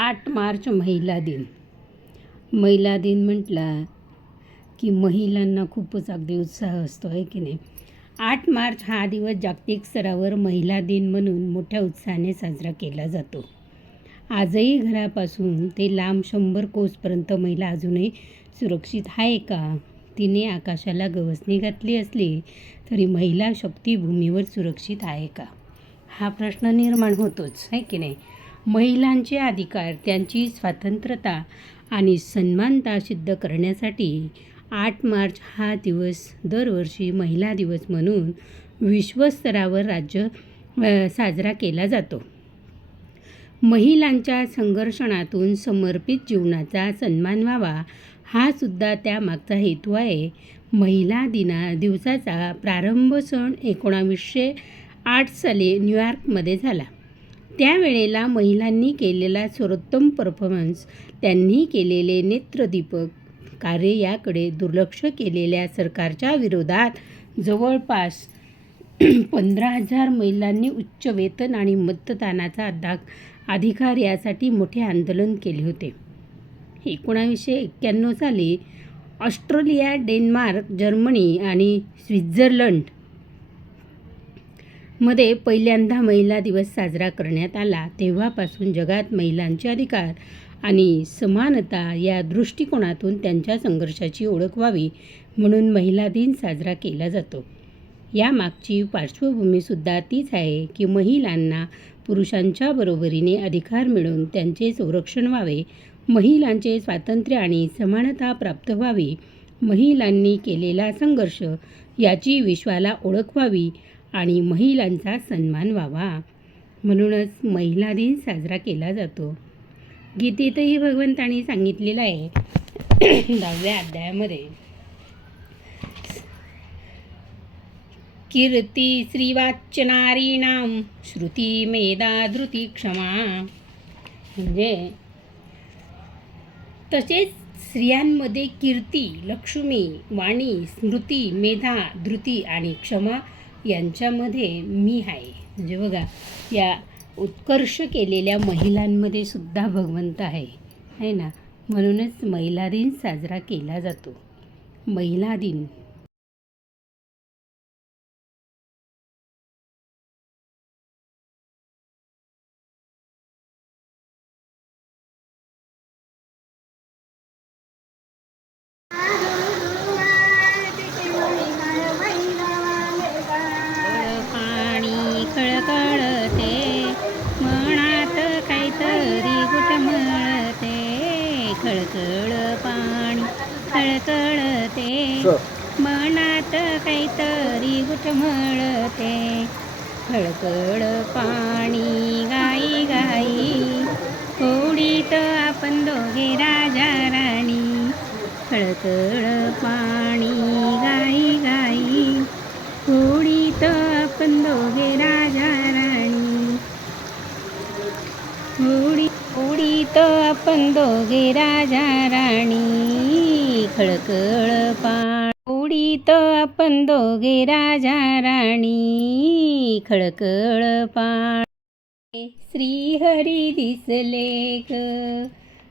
आठ मार्च महिला दिन. महिला दिन म्हटला की महिलांना खूपच अगदी उत्साह असतो आहे की नाही? आठ मार्च हा दिवस जागतिक स्तरावर महिला दिन म्हणून मोठ्या उत्साहाने साजरा केला जातो. आजही घरापासून ते लांब शंभर कोसपर्यंत महिला अजूनही सुरक्षित आहे का? तिने आकाशाला गवसणी घातली असली तरी महिला शक्तीभूमीवर सुरक्षित आहे का? हा प्रश्न निर्माण होतोच आहे की नाही? महिलांचे अधिकार त्यांची स्वातंत्र्यता आणि सन्मानता सिद्ध करण्यासाठी आठ मार्च हा दिवस दरवर्षी महिला दिवस म्हणून विश्वस्तरावर राज्य साजरा केला जातो. महिलांच्या संघर्षणातून समर्पित जीवनाचा सन्मान व्हावा हा सुद्धा त्यामागचा हेतू आहे. महिला दिना दिवसाचा प्रारंभ सण एकोणावीसशे आठ साली न्यूयॉर्कमध्ये झाला. त्यावेळेला महिलांनी केलेला सर्वोत्तम परफॉर्मन्स त्यांनी केलेले नेत्रदीपक. कार्य याकडे दुर्लक्ष केलेल्या सरकारच्या विरोधात जवळपास पंधरा हजार महिलांनी उच्च वेतन आणि मतदानाचा अदा अधिकार यासाठी मोठे आंदोलन केले होते. एकोणावीसशे एक्क्याण्णव साली ऑस्ट्रेलिया डेन्मार्क जर्मनी आणि स्वित्झर्लंड मध्ये पहिल्यांदा महिला दिवस साजरा करण्यात आला. तेव्हापासून जगात महिलांचे अधिकार आणि समानता या दृष्टिकोनातून त्यांच्या संघर्षाची ओळख व्हावी म्हणून महिला दिन साजरा केला जातो. या मागची पार्श्वभूमीसुद्धा तीच आहे की महिलांना पुरुषांच्या बरोबरीने अधिकार मिळून त्यांचे संरक्षण व्हावे महिलांचे स्वातंत्र्य आणि समानता प्राप्त व्हावी महिलांनी केलेला संघर्ष याची विश्वाला ओळख व्हावी आणि महिलांचा सन्मान व्हावा. म्हणूनच महिला दिन साजरा केला जातो. गीतेतही भगवंतानी सांगितलेलं आहे. दहाव्या अध्यायामध्ये. कीर्ती श्रीवाचनारीणाम श्रुती मेधा धृती क्षमा. म्हणजे तसेच स्त्रियांमध्ये कीर्ती लक्ष्मी वाणी स्मृती मेधा धृती आणि क्षमा यांच्यामध्ये मी आहे. म्हणजे बघा या उत्कर्ष केलेल्या महिलांमध्ये सुद्धा भगवंत आहे. आहे ना? म्हणूनच महिला दिन साजरा केला जातो. महिला दिन. खळखळ पाणी खळखळते मनात काहीतरी गुटमळते खळखळ पाणी गाई गाई. होडीत आपण दोघे राजा राणी. खळखळ पाणी गाई गाई. होडीत आपण दोघे राजा राणी. होडी होडीत आपण दोघे राजा राणी खळखळ पाणी उडीत आपण दोघे राजा राणी खळखळ पाणी श्रीहरी दिसले ग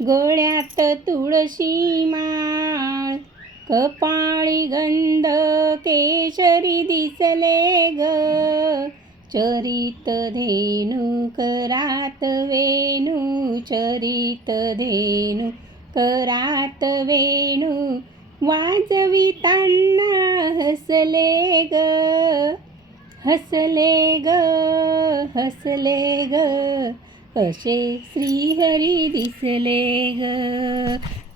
गोळ्यात तुळशी माळ. कपाळी गंध केशरी दिसले ग चरित धेनु करात वेणू चरित धेनु करात वेणू वाजविताना हसले ग हसले ग हसले ग। असे श्रीहरी दिसले ग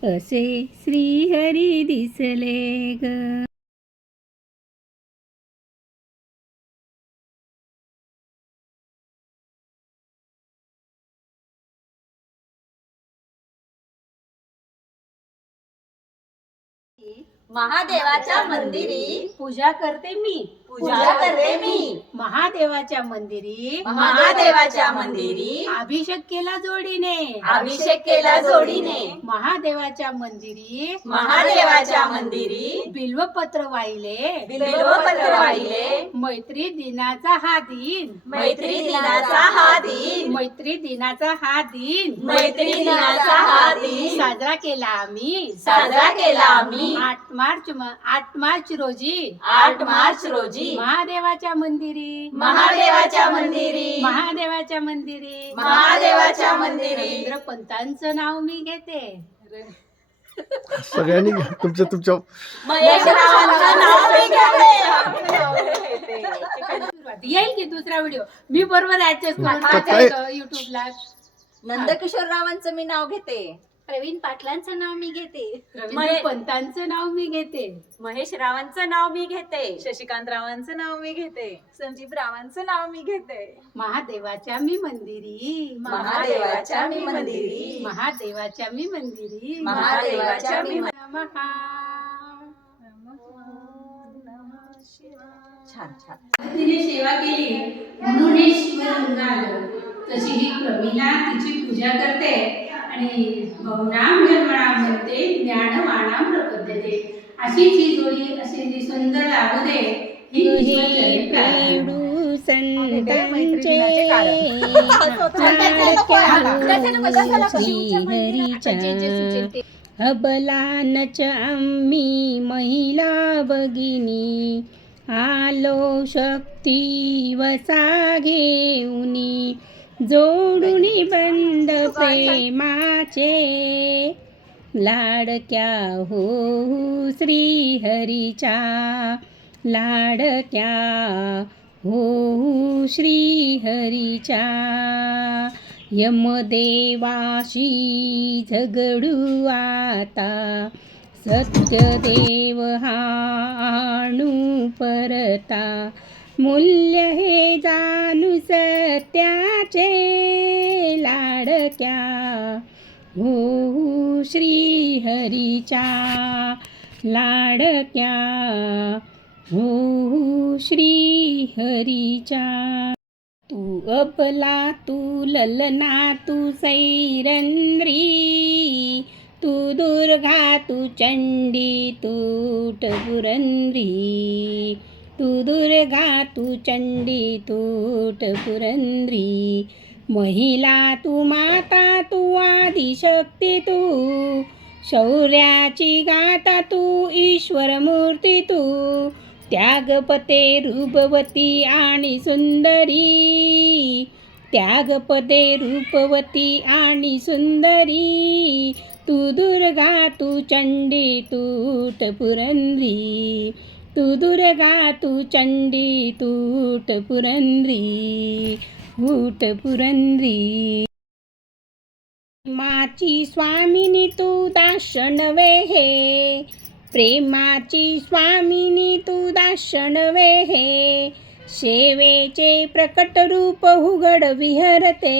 असे श्रीहरी दिसले ग। महादेवाच्या मंदिरी पूजा करते मी. पूजा करते मी. महादेवाच्या मंदिरी महादेवाच्या मंदिरी. अभिषेक केला जोडीने. अभिषेक केला जोडीने. महादेवाच्या मंदिरी. महादेवाच्या मंदिरी. बिल्वपत्र वाहिले. बिल्वपत्र वाहिले. मैत्री दिनाचा हा दिन. मैत्री दिनाचा हा दिन. मैत्री दिनाचा हा दिन. मैत्री दिनाचा हा दिन. साजरा केला आम्ही. साजरा केला आम्ही. आठ मार्च म- आठ मार्च रोजी. आठ मार्च रोजी. महादेवाच्या मंदिरी. महादेवाच्या मंदिरी. महादेवाच्या मंदिरी. महादेवाच्या मंदिरी. रवींद्र पंतांचं नाव मी घेते. सगळ्यांनी तुमच्या तुमच्या महेश रावांचं नाव मी घेते. येईल की दुसरा व्हिडिओ? मी बरोबर ऍडजस्ट करून टाकायचं युट्यूबला नंदकिशोर रावांचं मी नाव घेते. प्रवीण पाटलांचं नाव मी घेते. रवींद्र महे- पंतांचं नाव मी घेते. महेश रावांचं नाव मी घेते. शशिकांत रावांचं नाव मी घेते. संजीव रावांचं नाव मी घेते. महादेवाच्या मी मंदिरी. महादेवाच्या मी मंदिरी. महादेवाच्या मी मंदिरी. महादेवाच्या मी नमः. छान छान. तिने सेवा केली. म्हणून हे शिवलिंग आलं तशी ही प्रमिला तिची पूजा करते. आणि बहुनाम जन्मणा म्हणते ज्ञानवाणाम प्रपद्यते. अशीच ही जोडी अशी जी सुंदर लागू दे ही. अबलानच आम्ही महिला भगिनी. आलो शक्ती वसा घेऊनी. जोडुनी बंद प्रेमाचे लाडक्या हो श्री हरीच्या लाडक्या हो श्री हरीच्या यमदेवाशी झगडू आता सत्यदेव हाणू परता. मूल्य हे जाणू सत्याचे लाडक्या. हो श्री हरीच्या लाडक्या. हो श्री हरीच्या. तू अबला तू ललना तू सैरंद्री तू दुर्गा तू चंडी तू पुरंद्री तू दुर्गा तू चंडी तूट पुरंद्री महिला तू माता तू आदिशक्ती तू शौर्याची गाता तू ईश्वर मूर्ती तू त्यागपते रूपवती आणि सुंदरी. त्यागपदे रूपवती आणि सुंदरी. तू दुर्गा तू चंडी तूट पुरंद्री तू दुर्गा तू चंडी तूट पुरंद्री ऊट पुरंद्री. माची स्वामिनी तू दाशनवे हे प्रेमाची स्वामिनी तू दाशनवे हे. शेवेचे प्रकट रूप उघड विहरते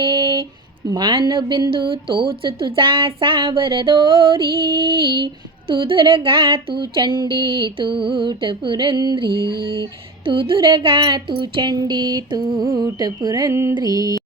मानबिंदू तोच तुझा सावर दोरी. तू दुर्गा तू चंडी तूट पुरंद्री. तू दुर्गा तू चंडी तूट पुरंद्री.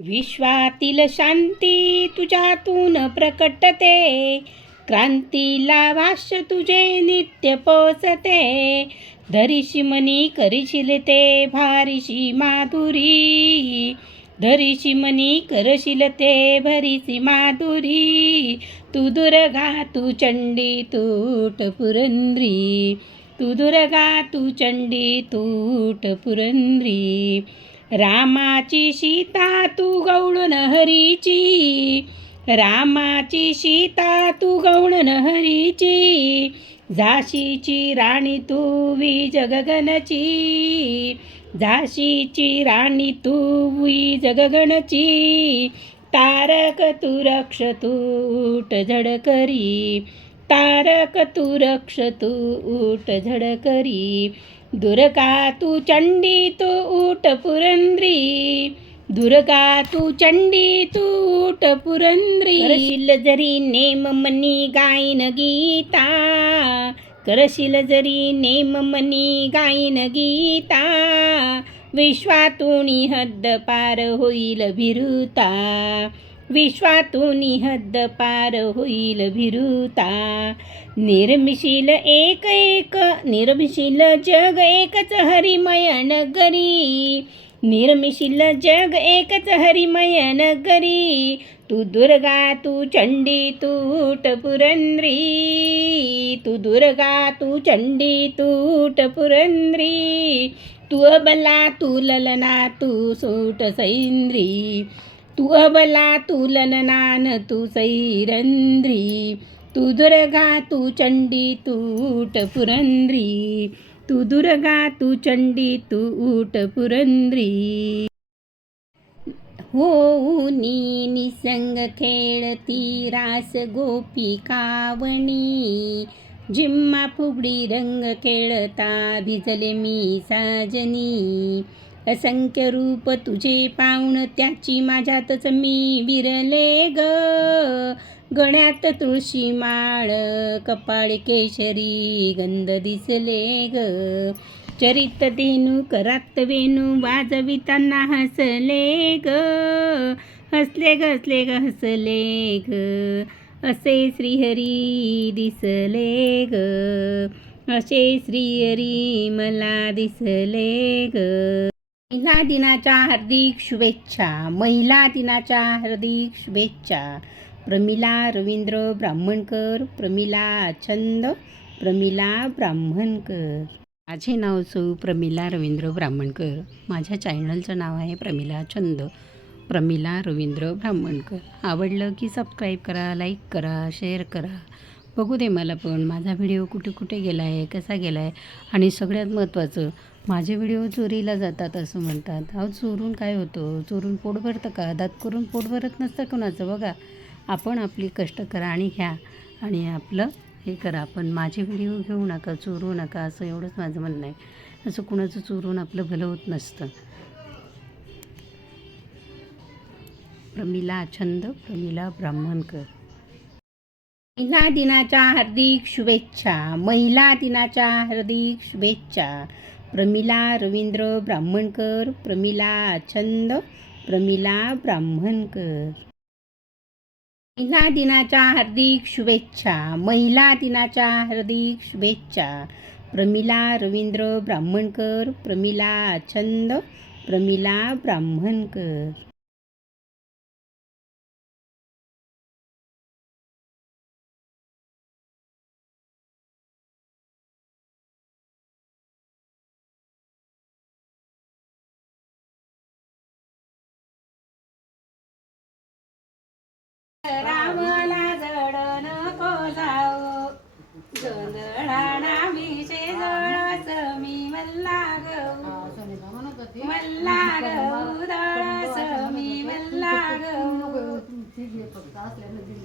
विश्वातील शांती तुझ्यातून प्रकटते. क्रांतीला वाश्य तुझे नित्य पोचते. धरिशी मनी करिशील ते भारीशी माधुरी. धरीशी मनी करशील ते भरीसी माधुरी. तू दुर्गा तू चंडी तूट पुरंद्री तू दुर्गा तू चंडी तूट पुरंद्री रामाची सीता तू गौळण हरीची रामाची सीता तू गौळण हरीची झाशीची राणी तू वी जगगनची झाशीची राणी तू जगगणची. तारक तू रक्ष तूट झडकरी. तारक तू रक्ष तू ऊट झडकरी. दुर्गा तू चंडी तू ऊट पुरंद्री. दुर्गा तू चंडी तू ऊट पुरंद्री. करशील जरी नेम मनी गायन गीता. करशील जरी नेम मनी गाईन गीता विश्वातून हद्द पार होईल भिरुता. विश्वातून हद्द पार होईल भिरुता. निर्मिशील एक एक निर्मिशील जग एकच हरिमय नगरी निर्मिशील जग एकच हरिमय नगरी तू दुर्गा तू चंडी तूट पुरंद्री तू दुर्गा तू चंडी तूट पुरंद्री तू अबला तू ललना तू सूट सैंद्री तू अबला तू ललनान तू सैरंद्री तू दुर्गा तू चंडी तूट पुरंद्री तू दुर्गा तू चंडी तू ऊट पुरंद्री. होऊनी निसंग खेळती रास गोपी कावणी. जिम्मा फुगडी रंग खेळता भिजले मी साजनी. असंख्य रूप तुझे पाहुण त्याची माझ्यातच मी विरले ग. गण्यात तुळशी माळ कपाळी केशरी गंध दिसले ग. चरित देनू करात वेणू वाजविताना हसले ग. हसले ग हसले ग हसले ग. असे श्रीहरी दिसले ग. असे श्रीहरी मला दिसले ग. महिला दिनाच्या हार्दिक शुभेच्छा महिला दिनाच्या हार्दिक शुभेच्छा. प्रमिला रवींद्र ब्राह्मणकर प्रमिला छंद प्रमिला ब्राह्मणकर. माझे नाव सौ. प्रमिला रवींद्र ब्राह्मणकर. माझ्या चॅनलचं नाव आहे प्रमिला छंद प्रमिला रवींद्र ब्राह्मणकर. आवडलं की सबस्क्राईब करा लाईक करा शेअर करा. बघू दे मला पण. माझा व्हिडिओ कुठे कुठे गेला आहे कसा गेला आहे आणि सगळ्यात महत्त्वाचं माझे व्हिडिओ चोरीला जातात असं म्हणतात. अहो चोरून काय होतं? चोरून पोट भरतं का? दात करून पोट भरत नसतं कोणाचं बघा. आपण आपली कष्ट करा आणि घ्या. आणि आपलं हे करा. पण माझे व्हिडिओ घेऊ नका चोरू नका असं एवढंच माझं म्हणणं आहे. असं कुणाचं चोरून आपलं भलं होत नसतं. प्रमिला छंद प्रमिला ब्राह्मणकर. महिला दिनाच्या हार्दिक शुभेच्छा. महिला दिनाच्या हार्दिक शुभेच्छा. प्रमिला रवींद्र ब्राह्मणकर प्रमिला छंद प्रमिला ब्राह्मणकर. महिला दिनाच्या हार्दिक शुभेच्छा. महिला दिनाच्या हार्दिक शुभेच्छा. प्रमिला रवींद्र ब्राह्मणकर प्रमिला छंद प्रमिला ब्राह्मणकर. जोंधळाना विषे जळस मी मल्ला गऊ मल्ला गऊ दळस मी मल्ला गऊ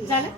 झालं?